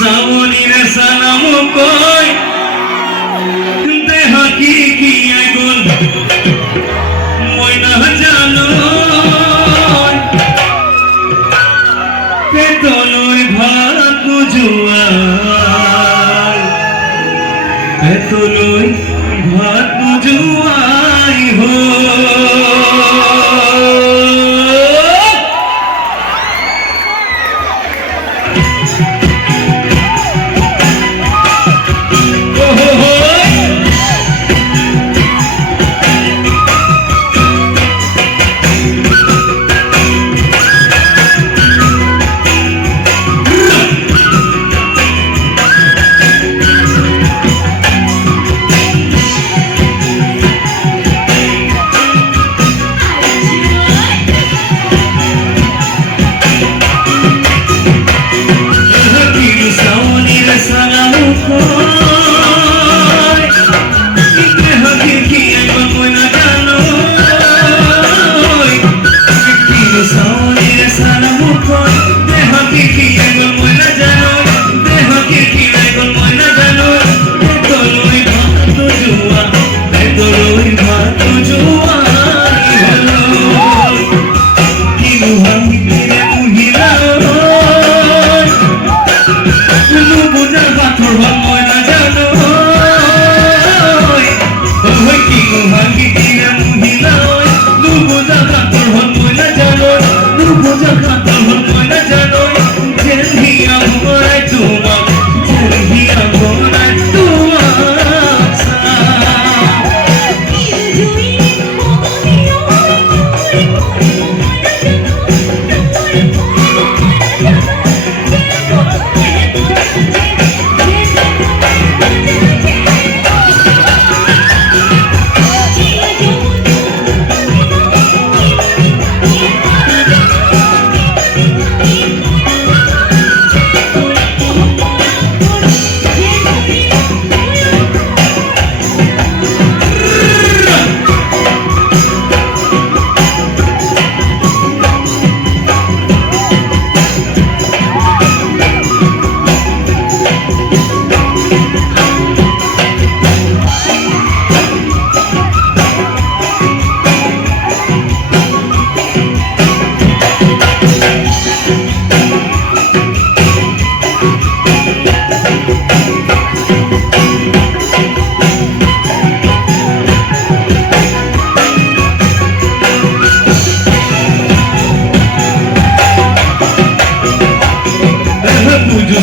সামনিরে সালাম কই দেহা কি কি আগুন ময়না জানো পেতলই ভাত বুঝুয়াই পেতলই ভাত বুঝুয়াই হো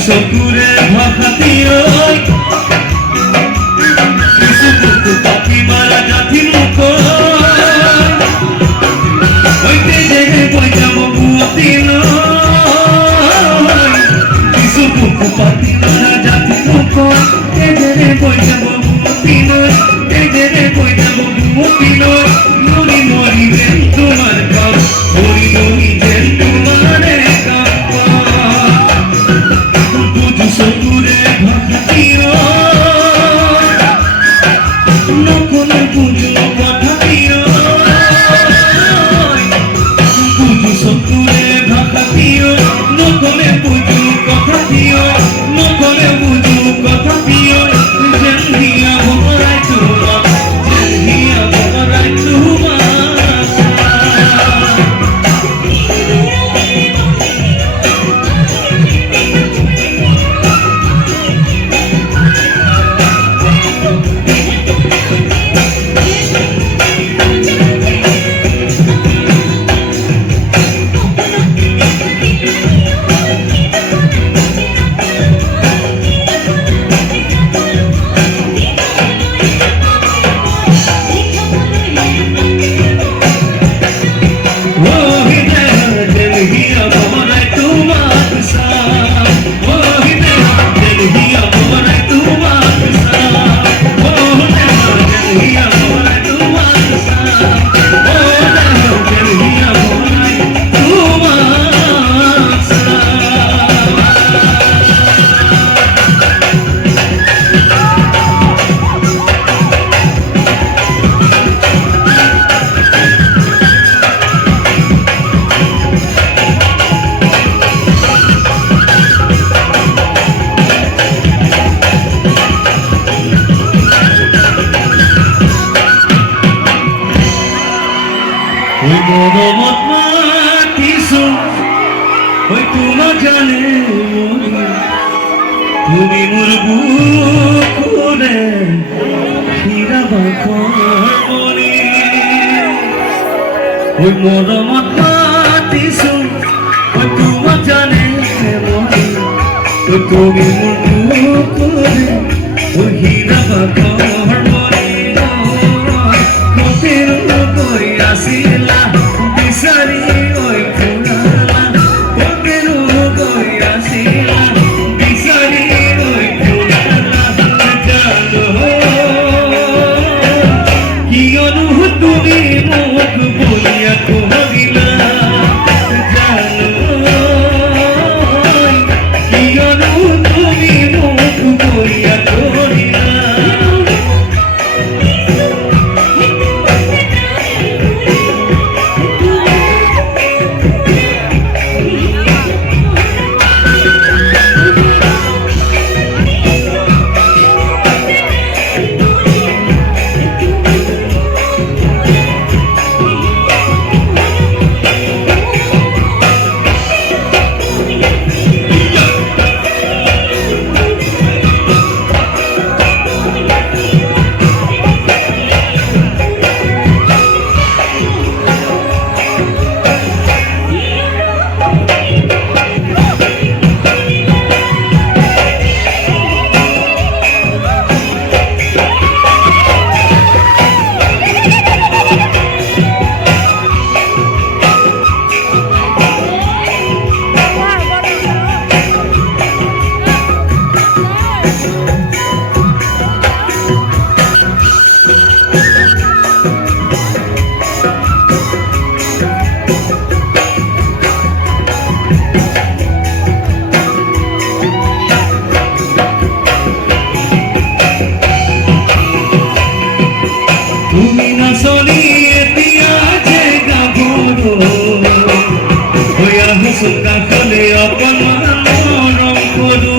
Sokure bhakatiyo Isukutu papi mara jati muko Oite jere boitamo buatino Isukutu papi mara jati muko Ejere boitamo buatino Ejere boitamo buatino Nori nori ben tumar kam Nori nori ben tumare kam Sokure bhakatiyo মৰমত মাতিছো ঐ তোমাক জানে তুমি মোৰ বুকুৰে হীৰা বাখৰ মণি ঐ মৰমত মাতিছো ঐ তোমাক জানে তুমি মোৰ বুকুৰে হীৰা বাখৰ মণি কতেৰ কৈ আছিলা বিচাৰি ঐ ফুৰালা কতেৰ কৈ আছিলা বিচাৰি ঐ ফুৰালা জানো কিয়নো তুমি মোক বলিয়া কৰিলা জানো কিয়নো তুমি মোক বলিয়া কৰিলা তুমি নাচনি এতিয়া যে গাভৰু হৈয়া হুচুৰ কাষলে অকণমান মৰম কৰো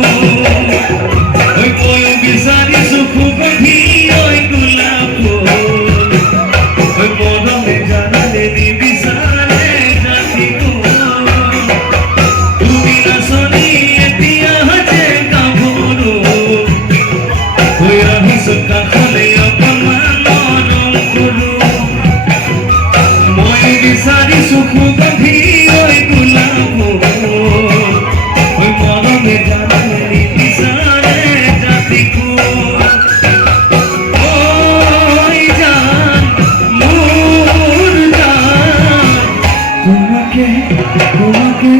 কৈ বিচাৰিছো সুগন্ধি ঐ গোলাপ মৰমে জানালে নিবিচাৰে জাতি তুমি নাচনি এতিয়া যে গাভৰু হৈয়া হুচুৰ কাষলে অকণমান মই বিচাৰিছো সুগন্ধি ঐ গোলাপ ঐ মৰমে জানালে নিবিচাৰে জাতি ঐ জান মোৰ জান তোমাকে তোমাকে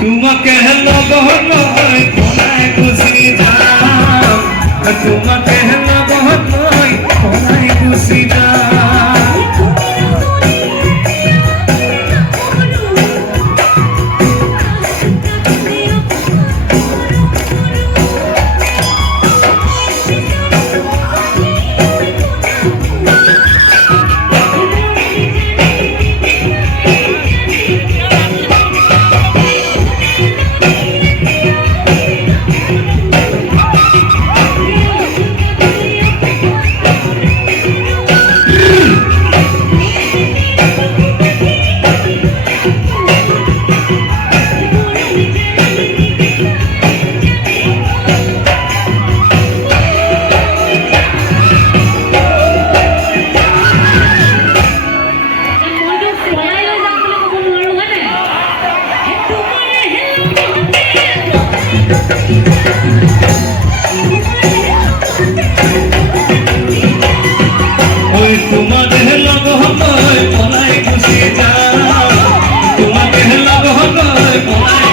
তোমাকে লগত লৈ পলাই গুচি যাম তোমাকে লগত লৈ পলাই গুচি যাম তোমাদের লগত পলাই গুচি যাম তোমাদের লগত পলাই